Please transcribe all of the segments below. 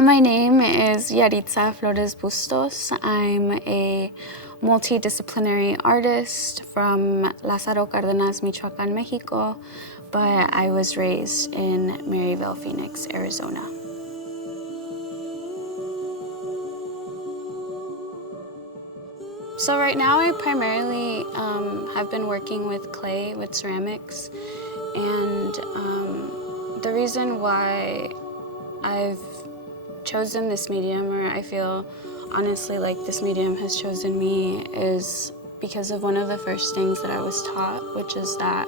My name is Yaritza Flores Bustos. I'm a multidisciplinary artist from Lázaro Cárdenas, Michoacán, Mexico, but I was raised in Maryville, Phoenix, Arizona. So right now I primarily have been working with clay, with ceramics, and the reason why I've chosen this medium, or I feel honestly like this medium has chosen me, is because of one of the first things that I was taught, which is that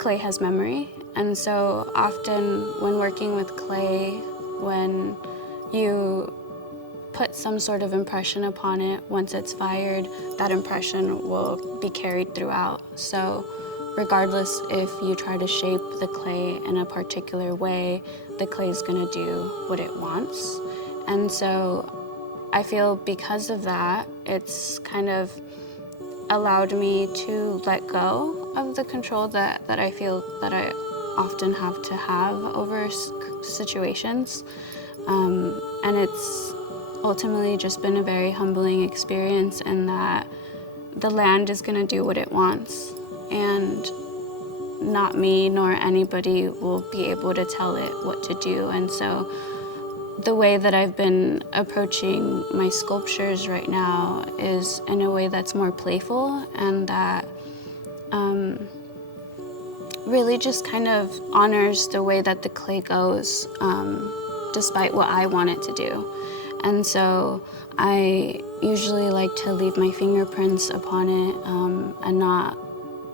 clay has memory. And so often when working with clay, when you put some sort of impression upon it, once it's fired, that impression will be carried throughout. So regardless if you try to shape the clay in a particular way, the clay is going to do what it wants. And so I feel because of that, it's kind of allowed me to let go of the control that I feel that I often have to have over situations. And it's ultimately just been a very humbling experience in that the land is going to do what it wants, and not me nor anybody will be able to tell it what to do. And so the way that I've been approaching my sculptures right now is in a way that's more playful, and that really just kind of honors the way that the clay goes, despite what I want it to do. And so I usually like to leave my fingerprints upon it and not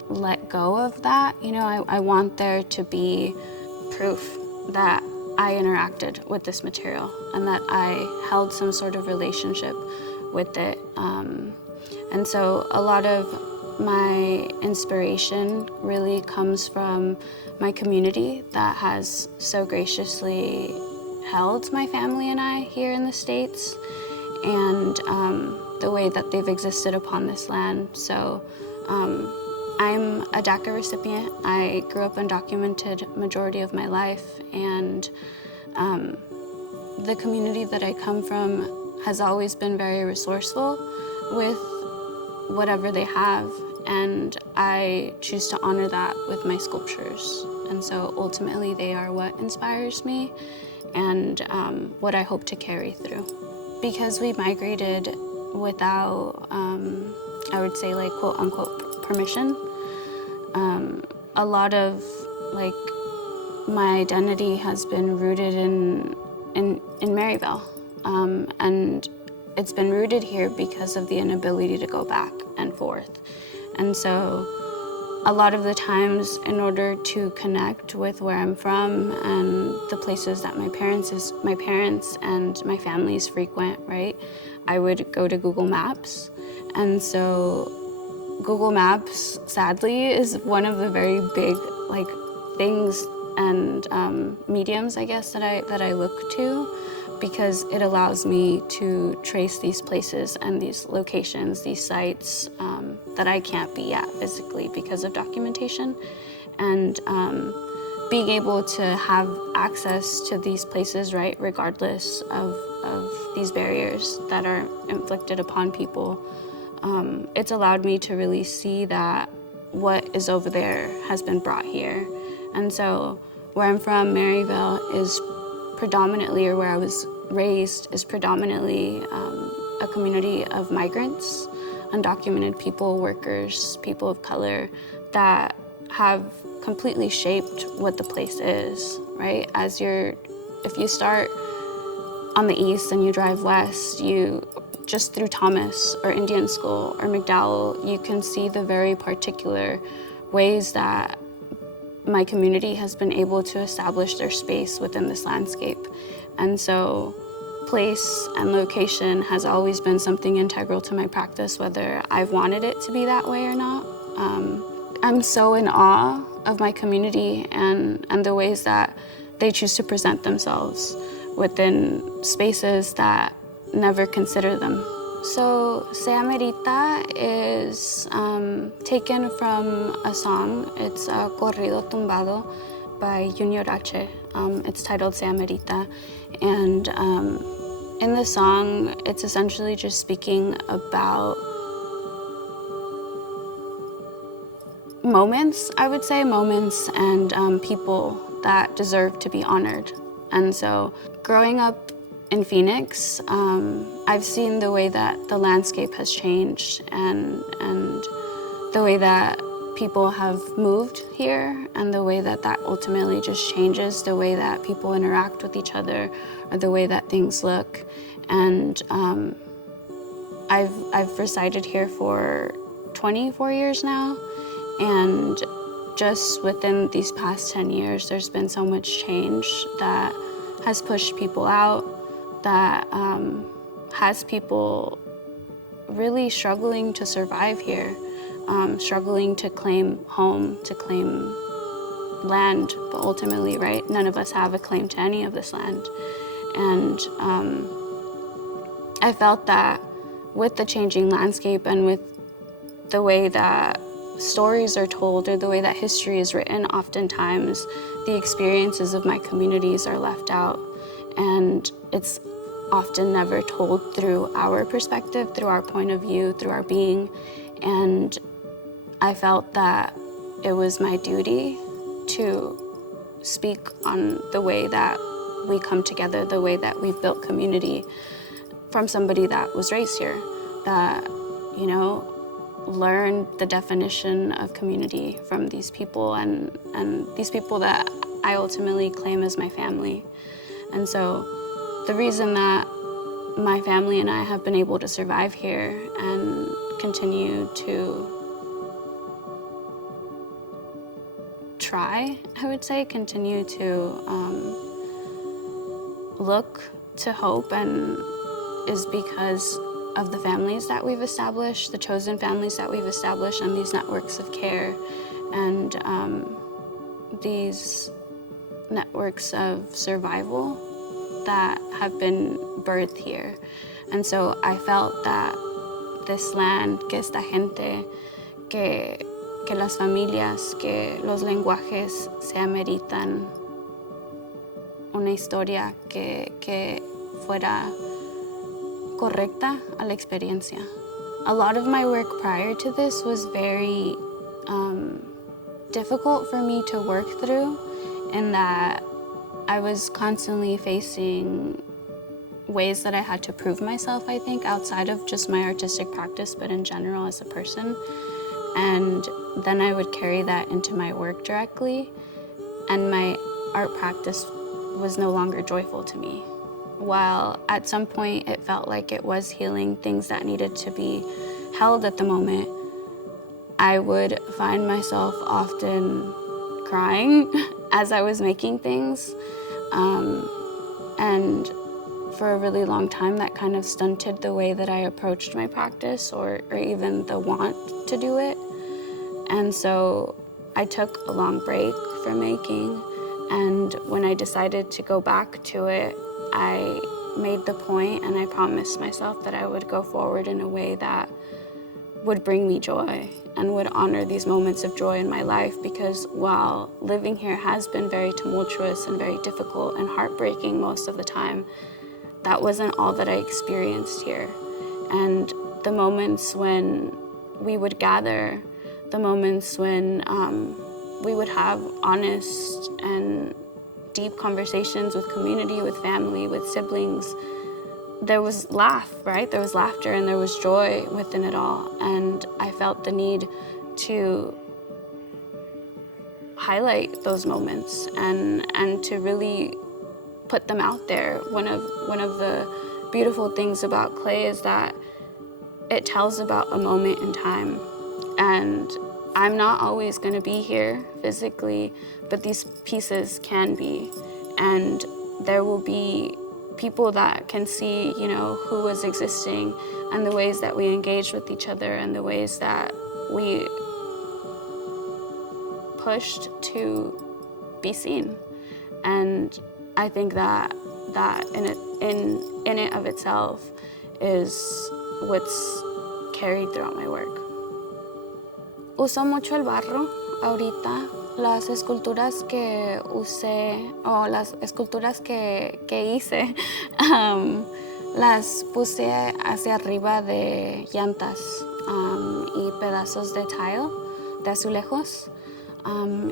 let go of that. You know, I want there to be proof that I interacted with this material and that I held some sort of relationship with it. And so a lot of my inspiration really comes from my community that has so graciously held my family and I here in the States, and the way that they've existed upon this land. So I'm a DACA recipient. I grew up undocumented majority of my life, and the community that I come from has always been very resourceful with whatever they have, and I choose to honor that with my sculptures. And so ultimately they are what inspires me and what I hope to carry through. Because we migrated without, I would say, like, quote unquote permission, a lot of like my identity has been rooted in Maryville, and it's been rooted here because of the inability to go back and forth. And so a lot of the times, in order to connect with where I'm from and the places that my parents and my families frequent, right, I would go to Google Maps. And so Google Maps, sadly, is one of the very big like things and mediums, I guess, that I look to, because it allows me to trace these places and these locations, these sites that I can't be at physically because of documentation. And being able to have access to these places, right, regardless of these barriers that are inflicted upon people, it's allowed me to really see that what is over there has been brought here. And so where I'm from, Maryville, is predominantly, or where I was raised, is predominantly a community of migrants, undocumented people, workers, people of color, that have completely shaped what the place is, right? If you start on the east and you drive west, you just through Thomas or Indian School or McDowell, you can see the very particular ways that my community has been able to establish their space within this landscape. And so place and location has always been something integral to my practice, whether I've wanted it to be that way or not. I'm so in awe of my community and the ways that they choose to present themselves within spaces that never consider them. So Se Amerita is taken from a song. It's a corrido tumbado by Junior H. It's titled Se Amerita, and in the song, it's essentially just speaking about moments, I would say, moments and people that deserve to be honored. And so growing up in Phoenix, I've seen the way that the landscape has changed and the way that people have moved here, and the way that that ultimately just changes the way that people interact with each other or the way that things look. And I've resided here for 24 years now, and just within these past 10 years, there's been so much change that has pushed people out, that has people really struggling to survive here, struggling to claim home, to claim land, but ultimately, right, none of us have a claim to any of this land. And I felt that with the changing landscape and with the way that stories are told or the way that history is written, oftentimes the experiences of my communities are left out, and it's often never told through our perspective, through our point of view, through our being. And I felt that it was my duty to speak on the way that we come together, the way that we've built community, from somebody that was raised here, that, you know, learned the definition of community from these people and these people that I ultimately claim as my family. And so the reason that my family and I have been able to survive here and continue to try, I would say, continue to look to hope, and is because of the families that we've established, the chosen families that we've established, and these networks of care, and these networks of survival that have been birthed here. And so I felt that this land, que esta gente, que las familias, que los lenguajes se ameritan una historia que fuera correcta a la experiencia. A lot of my work prior to this was very difficult for me to work through, in that I was constantly facing ways that I had to prove myself, I think, outside of just my artistic practice, but in general as a person. And then I would carry that into my work directly, and my art practice was no longer joyful to me. While at some point it felt like it was healing things that needed to be held at the moment, I would find myself often crying as I was making things. And for a really long time, that kind of stunted the way that I approached my practice, or even the want to do it. And so I took a long break from making, and when I decided to go back to it, I made the point and I promised myself that I would go forward in a way that would bring me joy and would honor these moments of joy in my life, because while living here has been very tumultuous and very difficult and heartbreaking most of the time, that wasn't all that I experienced here. And the moments when we would gather, the moments when we would have honest and deep conversations with community, with family, with siblings, there was right? There was laughter and there was joy within it all. And I felt the need to highlight those moments and to really put them out there. One of the beautiful things about clay is that it tells about a moment in time. And I'm not always going to be here physically, but these pieces can be. And there will be people that can see, you know, who was existing and the ways that we engaged with each other and the ways that we pushed to be seen. And I think that in it of itself is what's carried throughout my work. Uso mucho el barro ahorita Las esculturas que usé, o las esculturas que hice, las puse hacia arriba de llantas y pedazos de tile, de azulejos.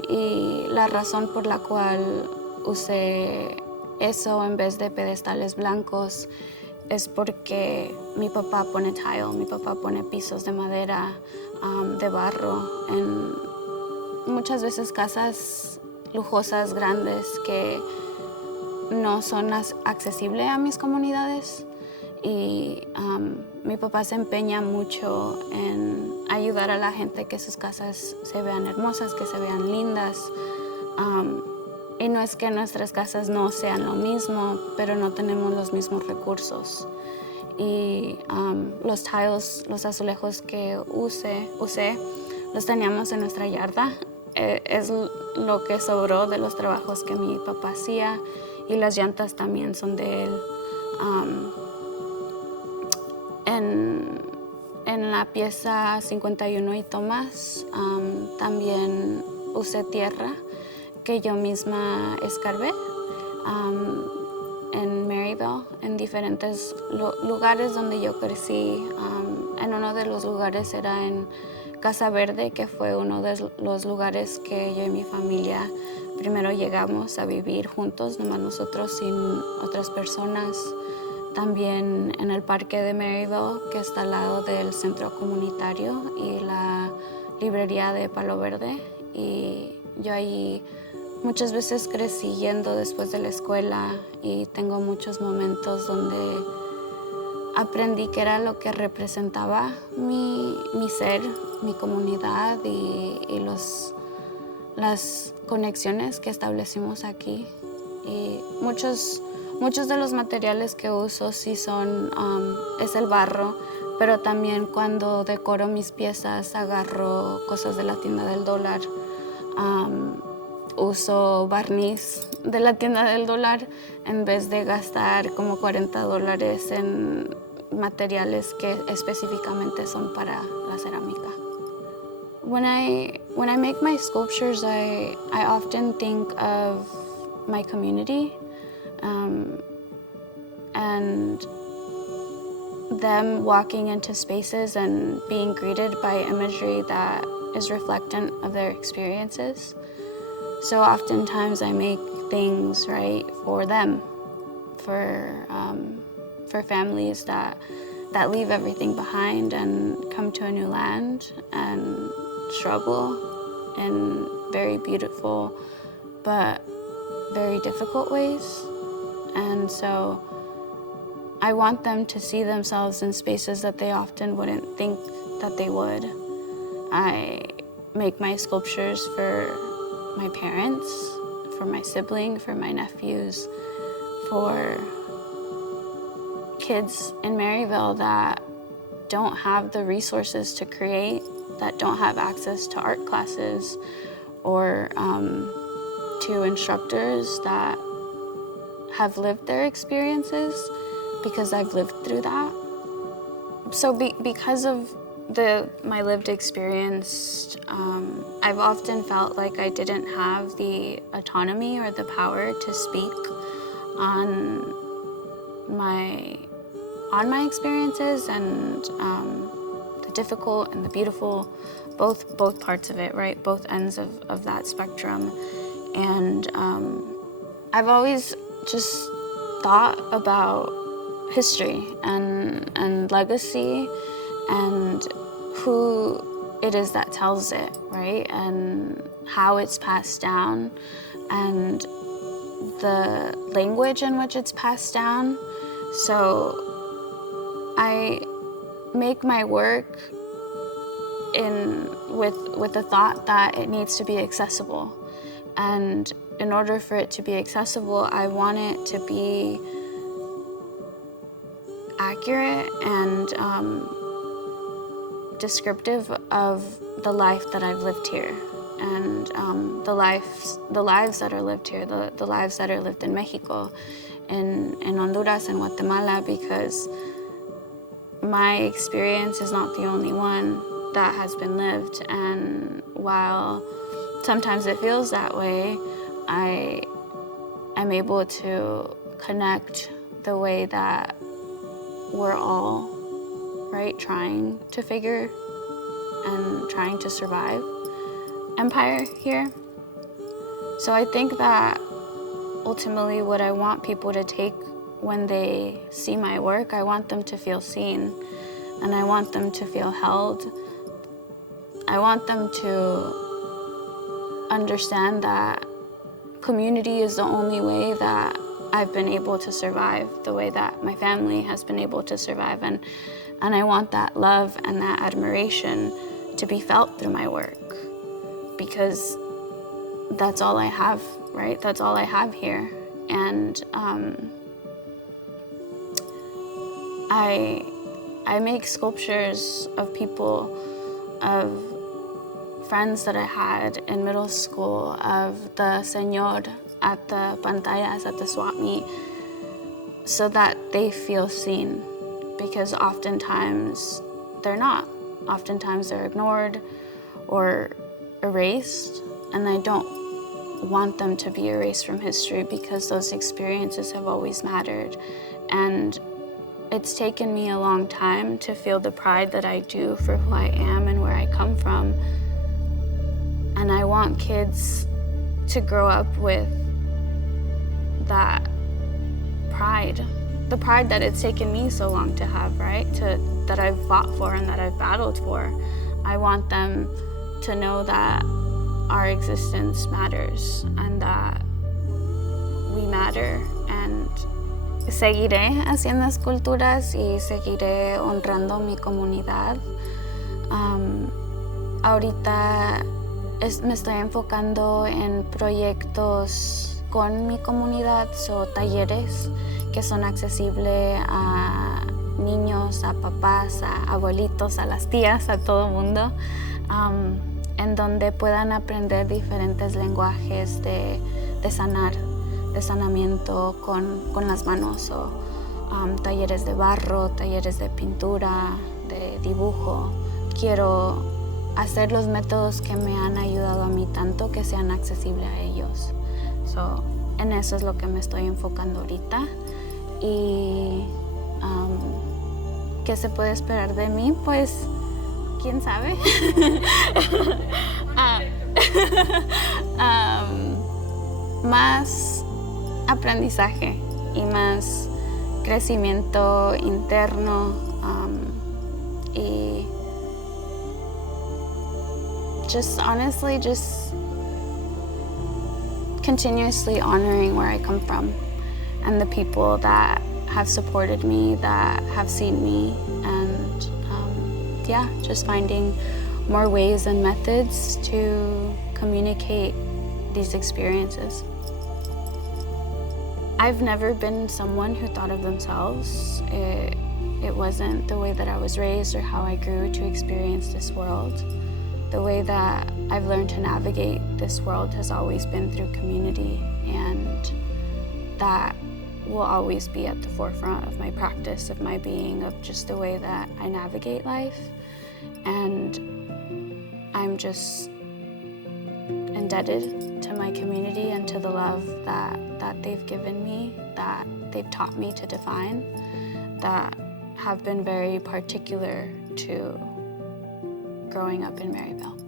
Y la razón por la cual usé eso en vez de pedestales blancos es porque mi papá pone tile, mi papá pone pisos de madera, de barro, en muchas veces casas lujosas, grandes, que no son accesibles a mis comunidades. Y mi papá se empeña mucho en ayudar a la gente que sus casas se vean hermosas, que se vean lindas. Y no es que nuestras casas no sean lo mismo, pero no tenemos los mismos recursos. Y los tiles, los azulejos que usé, los teníamos en nuestra yarda. Es lo que sobró de los trabajos que mi papá hacía, y las llantas también son de él. En la pieza 51 y Tomás también usé tierra que yo misma escarbé en Maryville, en diferentes lugares donde yo crecí. En uno de los lugares era en Casa Verde, que fue uno de los lugares que yo y mi familia primero llegamos a vivir juntos, nomás nosotros, sin otras personas. También en el parque de Maryville, que está al lado del centro comunitario y la librería de Palo Verde. Y yo ahí muchas veces crecí yendo después de la escuela, y tengo muchos momentos donde aprendí qué era lo que representaba mi ser, mi comunidad y las conexiones que establecimos aquí. Y muchos de los materiales que uso sí son, es el barro, pero también cuando decoro mis piezas agarro cosas de la tienda del dólar. Uso barniz de la tienda del dólar en vez de gastar como $40 en materiales que específicamente son para la cerámica. When I make my sculptures, I often think of my community and them walking into spaces and being greeted by imagery that is reflectant of their experiences. So oftentimes I make things, right, for them, for families that leave everything behind and come to a new land and struggle in very beautiful but very difficult ways. And so I want them to see themselves in spaces that they often wouldn't think that they would. I make my sculptures for my parents, for my sibling, for my nephews, for kids in Maryville that don't have the resources to create, that don't have access to art classes or to instructors that have lived their experiences, because I've lived through that. So because of my lived experience, I've often felt like I didn't have the autonomy or the power to speak on my experiences and the difficult and the beautiful, both parts of it, right? Both ends of that spectrum. And I've always just thought about history and legacy and who it is that tells it, right? And how it's passed down and the language in which it's passed down. So I make my work with the thought that it needs to be accessible. And in order for it to be accessible, I want it to be accurate and descriptive of the life that I've lived here, and the lives that are lived here, the lives that are lived in Mexico, in Honduras and Guatemala, because my experience is not the only one that has been lived. And while sometimes it feels that way, I am able to connect the way that we're all, right, trying to figure and trying to survive empire here. So I think that ultimately what I want people to take when they see my work, I want them to feel seen, and I want them to feel held. I want them to understand that community is the only way that I've been able to survive, the way that my family has been able to survive, and I want that love and that admiration to be felt through my work, because that's all I have, right? That's all I have here. And I make sculptures of people, of friends that I had in middle school, of the señor at the pantallas at the swap meet, so that they feel seen, because oftentimes they're not. Oftentimes they're ignored or erased, and I don't want them to be erased from history, because those experiences have always mattered. And it's taken me a long time to feel the pride that I do for who I am and where I come from. And I want kids to grow up with that pride, the pride that it's taken me so long to have, right? That I've fought for and that I've battled for. I want them to know that our existence matters and that we matter. And seguiré haciendo esculturas y seguiré honrando mi comunidad. Ahorita me estoy enfocando en proyectos con mi comunidad, talleres que son accesibles a niños, a papás, a abuelitos, a las tías, a todo mundo, en donde puedan aprender diferentes lenguajes de sanar, de sanamiento con las manos, o talleres de barro, talleres de pintura, de dibujo. Quiero hacer los métodos que me han ayudado a mí tanto, que sean accesibles a ellos. En eso es lo que me estoy enfocando ahorita. Y ¿qué se puede esperar de mí? Pues, ¿quién sabe? Más aprendizaje y más crecimiento interno, y honestly, continuously honoring where I come from and the people that have supported me, that have seen me, and just finding more ways and methods to communicate these experiences. I've never been someone who thought of themselves. It wasn't the way that I was raised or how I grew to experience this world. The way that I've learned to navigate this world has always been through community, and that will always be at the forefront of my practice, of my being, of just the way that I navigate life. And I'm just indebted to my community and to the love that they've given me, that they've taught me to define, that have been very particular to growing up in Maryville.